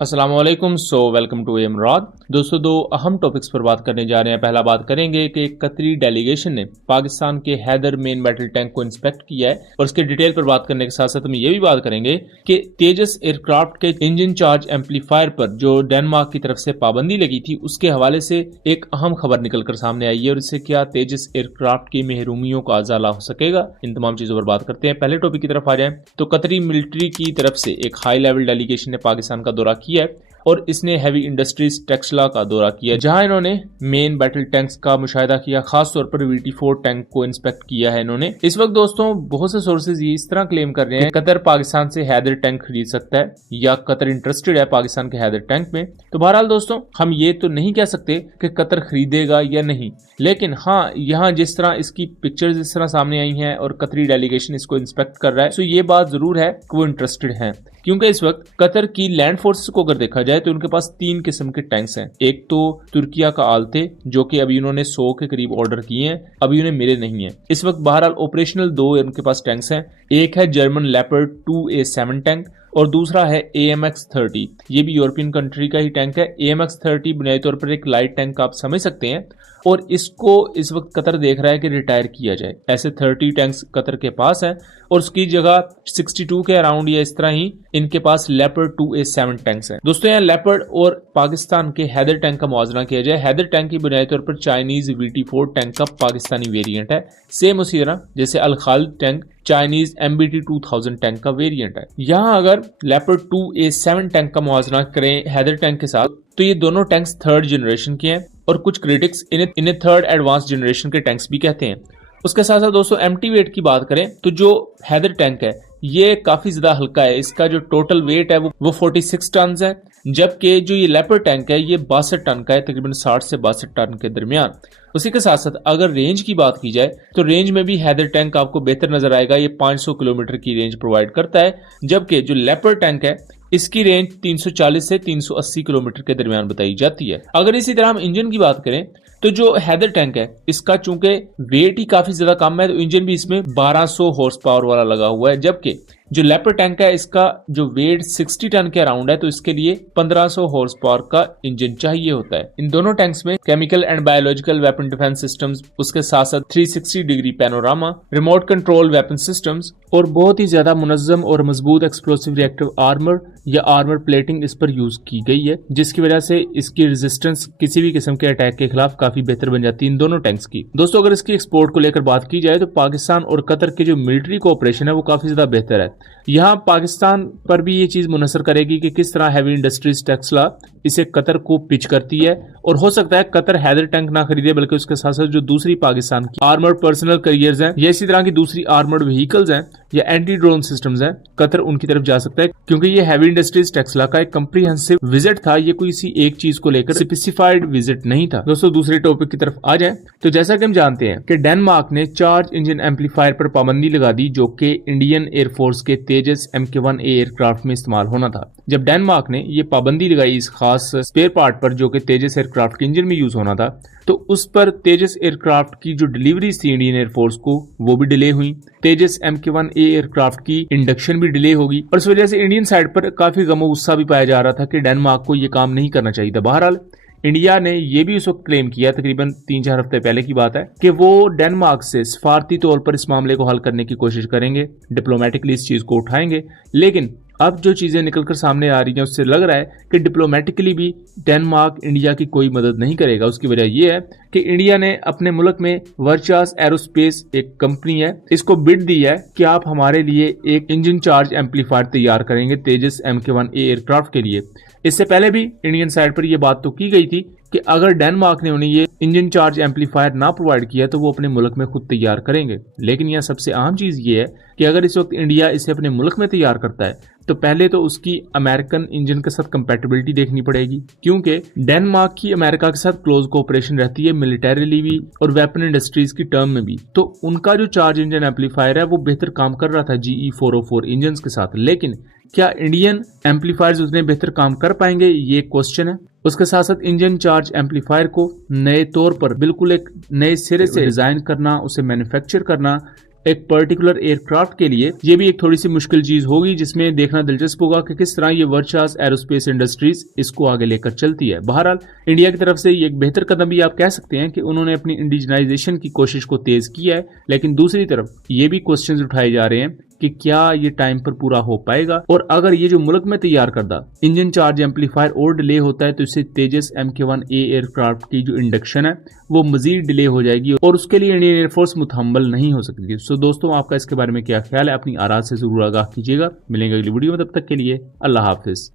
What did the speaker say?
अस्सलाम वालेकुम। Welcome to इमराद। दोस्तों, दो अहम टॉपिक्स पर बात करने जा रहे हैं। पहला बात करेंगे कि कतरी डेलीगेशन ने पाकिस्तान के हैदर मेन बैटल टैंक को इंस्पेक्ट किया है, और इसके डिटेल पर बात करने के साथ साथ हम ये भी बात करेंगे कि तेजस एयरक्राफ्ट के इंजन चार्ज एम्पलीफायर पर जो डेनमार्क की तरफ से पाबंदी लगी थी उसके हवाले से एक अहम खबर निकलकर सामने आई है, और इससे क्या तेजस एयरक्राफ्ट की महरूमियों का अजाला हो सकेगा, इन तमाम चीजों पर बात करते हैं। पहले टॉपिक की तरफ आ जाए तो कतरी मिलिट्री की तरफ से एक हाई लेवल डेलीगेशन ने पाकिस्तान का दौरा किया है, और इसने हैवी इंडस्ट्रीज टेक्सला का दौरा किया, जहां इन्होंने मेन बैटल टैंक्स का मुशाहिदा किया। खास तौर पर VT4 टैंक को इंस्पेक्ट किया है इन्होंने। इस वक्त दोस्तों बहुत से सोर्सेज ये इस तरह क्लेम कर रहे हैं कतर पाकिस्तान से हैदर टैंक खरीद सकता है, या कतर इंटरेस्टेड है पाकिस्तान के हैदर टैंक में। तो बहरहाल दोस्तों, हम ये तो नहीं कह सकते कि कतर खरीदेगा या नहीं, लेकिन हाँ, यहाँ जिस तरह इसकी पिक्चर्स इस तरह सामने आई हैं और कतरी डेलीगेशन इसको इंस्पेक्ट कर रहा है, तो ये बात जरूर है कि वो इंटरेस्टेड है। क्योंकि इस वक्त कतर की लैंड फोर्सेस को अगर देखा जाए तो उनके पास 3 किस्म के टैंक्स हैं। एक तो तुर्किया का आलते, जो कि अभी उन्होंने 100 के करीब ऑर्डर किए हैं, अभी उन्हें मिले नहीं है इस वक्त। बहरहाल ऑपरेशनल 2 उनके पास टैंक्स हैं। एक है जर्मन लेपर्ड 2A7 टैंक, और दूसरा है AMX-30। ये भी यूरोपियन कंट्री का ही टैंक है। AMX-30 बुनियादी तौर पर एक लाइट टैंक आप समझ सकते हैं, और इसको इस वक्त कतर देख रहा है कि रिटायर किया जाए। ऐसे 30 टैंक्स कतर के पास है, और उसकी जगह 62 के अराउंड या इस तरह ही इनके पास लेपर्ड 2A7 टैंक्स हैं। दोस्तों, यहाँ लेपर्ड और पाकिस्तान के हैदर टैंक का मुआवजा किया जाए। हैदर टैंक की बुनियादी तौर पर चाइनीज VT4 टैंक का पाकिस्तानी वेरिएंट है, सेम उसी तरह जैसे Al Khalid tank Chinese MBT 2000 tank का वेरिएंट है। यहाँ अगर लेपर्ड 2A7 टैंक का मुआवजा करें हैदर टैंक के साथ, तो ये दोनों टैंक्स 3rd जनरेशन के हैं, और कुछ क्रिटिक्स इन्हें 3rd एडवांस जनरेशन के टैंक्स भी कहते हैं। उसके साथ साथ दोस्तों, एम्प्टी वेट की बात करें तो जो हैदर टैंक है ये काफी ज्यादा हल्का है। इसका जो टोटल वेट है वो 46 टन है, जबकि जो ये लेपर्ड टैंक है ये 62 टन का है, तकरीबन 60 से 62 टन के दरमियान। उसी के साथ साथ अगर रेंज की बात की जाए तो रेंज में भी हैदर टैंक आपको बेहतर नजर आएगा। ये 500 किलोमीटर की रेंज प्रोवाइड करता है, जबकि जो लेपर्ड टैंक है इसकी रेंज 340 से 380 किलोमीटर के दरमियान बताई जाती है। अगर इसी तरह हम इंजन की बात करें तो जो हैदर टैंक है इसका चूंकि वेट ही काफी ज्यादा कम है, तो इंजन भी इसमें 1200 हॉर्स पावर वाला लगा हुआ है, जबकि जो लेपर्ड टैंक है इसका जो वेट 60 टन के अराउंड है, तो इसके लिए 1500 हॉर्स पावर का इंजन चाहिए होता है। इन दोनों टैंक्स में chemical and biological weapon defence systems, उसके साथ साथ 360 degree panorama, remote control weapon systems, और बहुत ही ज्यादा मुनज्जम और मजबूत एक्सप्लोसिव रिएक्टिव आर्मर या आर्मर प्लेटिंग इस पर यूज की गई है, जिसकी वजह से इसकी रेजिस्टेंस किसी भी किस्म के अटैक के खिलाफ काफी बेहतर बन जाती है इन दोनों टैंक्स की। दोस्तों, अगर इसकी एक्सपोर्ट को लेकर बात की जाए तो पाकिस्तान और कतर के जो मिलिट्री कोऑपरेशन है वो काफी ज्यादा बेहतर है। यहाँ पाकिस्तान पर भी ये चीज मुनसर करेगी कि किस तरह हैवी इंडस्ट्रीज टेक्सला इसे कतर को पिच करती है, और हो सकता है कतर हैदर टैंक ना खरीदे, बल्कि उसके साथ साथ जो दूसरी पाकिस्तान की आर्मर्ड पर्सनल करियर्स हैं या इसी तरह की दूसरी आर्मर्ड व्हीकल्स हैं या एंटी ड्रोन सिस्टम्स हैं, कतर उनकी तरफ जा सकता है। क्योंकि ये हैवी इंडस्ट्रीज टेक्सला का एक कंप्रीहेंसिव विजिट था, ये कोई इसी एक चीज को लेकर स्पेसिफाइड विजिट नहीं था। दोस्तों, दूसरे टॉपिक की तरफ आ जाए तो जैसा कि हम जानते हैं कि डेनमार्क ने चार्ज इंजन एम्पलीफायर पर पाबंदी लगा दी, जो कि इंडियन एयरफोर्स के तेजस MK-1A एयरक्राफ्ट में इस्तेमाल होना था। जब डेनमार्क ने ये पाबंदी लगाई इस खास स्पेयर पार्ट पर जो कि तेजस एयरक्राफ्ट के इंजन में यूज होना था, तो उस पर तेजस एयरक्राफ्ट की जो डिलीवरीज थी इंडियन एयरफोर्स को वो भी डिले हुई। तेजस MK-1A एयरक्राफ्ट की इंडक्शन भी डिले होगी, और इस वजह से इंडियन साइड पर काफी गमो गुस्सा भी पाया जा रहा था कि डेनमार्क को ये काम नहीं करना चाहिए था। बहरहाल इंडिया ने यह भी उस वक्त क्लेम किया, तकरीबन 3-4 हफ्ते पहले की बात है, कि वो डेनमार्क से सफारती तौर पर इस मामले को हल करने की कोशिश करेंगे, डिप्लोमेटिकली इस चीज को उठाएंगे। लेकिन अब जो चीजें निकलकर सामने आ रही हैं उससे लग रहा है कि डिप्लोमेटिकली भी डेनमार्क इंडिया की कोई मदद नहीं करेगा। उसकी वजह यह है कि इंडिया ने अपने मुल्क में वर्चास एरोस्पेस एक कंपनी है, इसको बिड दी है कि आप हमारे लिए एक इंजन चार्ज एम्पलीफायर तैयार करेंगे तेजस MK-1A एयरक्राफ्ट के लिए। इससे पहले भी इंडियन साइड पर यह बात तो की गई थी कि अगर डेनमार्क ने उन्हें ये इंजन चार्ज एम्पलीफायर ना प्रोवाइड किया तो वो अपने मुल्क में खुद तैयार करेंगे। लेकिन यह सबसे अहम चीज ये है कि अगर इस वक्त इंडिया इसे अपने मुल्क में तैयार करता है तो पहले तो उसकी अमेरिकन इंजन के साथ कंपैटिबिलिटी देखनी पड़ेगी, क्योंकि डेनमार्क की अमेरिका के साथ क्लोज कोऑपरेशन रहती है मिलिटरीली भी और वेपन इंडस्ट्रीज की टर्म में भी। तो उनका जो चार्ज इंजन एम्पलीफायर है वो बेहतर काम कर रहा था GE404 इंजन के साथ, लेकिन क्या इंडियन एम्पलीफायर्स उतने बेहतर काम कर पाएंगे, ये क्वेश्चन है। उसके साथ साथ इंजन चार्ज एम्पलीफायर को नए तौर पर बिल्कुल एक नए सिरे से डिजाइन करना, उसे मैन्युफैक्चर करना, एक पर्टिकुलर एयरक्राफ्ट के लिए ये भी एक थोड़ी सी मुश्किल चीज होगी, जिसमें देखना दिलचस्प होगा कि किस तरह ये वर्चस एरोस्पेस इंडस्ट्रीज इसको आगे लेकर चलती है। बहरहाल इंडिया की तरफ से ये एक बेहतर कदम भी आप कह सकते हैं कि उन्होंने अपनी इंडिजनाइजेशन की कोशिश को तेज किया है, लेकिन दूसरी तरफ ये भी क्वेश्चंस उठाए जा रहे हैं कि क्या ये टाइम पर पूरा हो पाएगा, और अगर ये जो मुल्क में तैयार करदा इंजन चार्ज एम्पलीफायर और डिले होता है तो इससे तेजस MK1A एयरक्राफ्ट की जो इंडक्शन है वो मजीद डिले हो जाएगी और उसके लिए इंडियन एयरफोर्स मुतहम्मल नहीं हो सकती। सो दोस्तों, आपका इसके बारे में क्या ख्याल है? अपनी आराज से जरूर आगाह कीजिएगा। मिलेंगे अगली वीडियो में, तब तक के लिए अल्लाह हाफिज।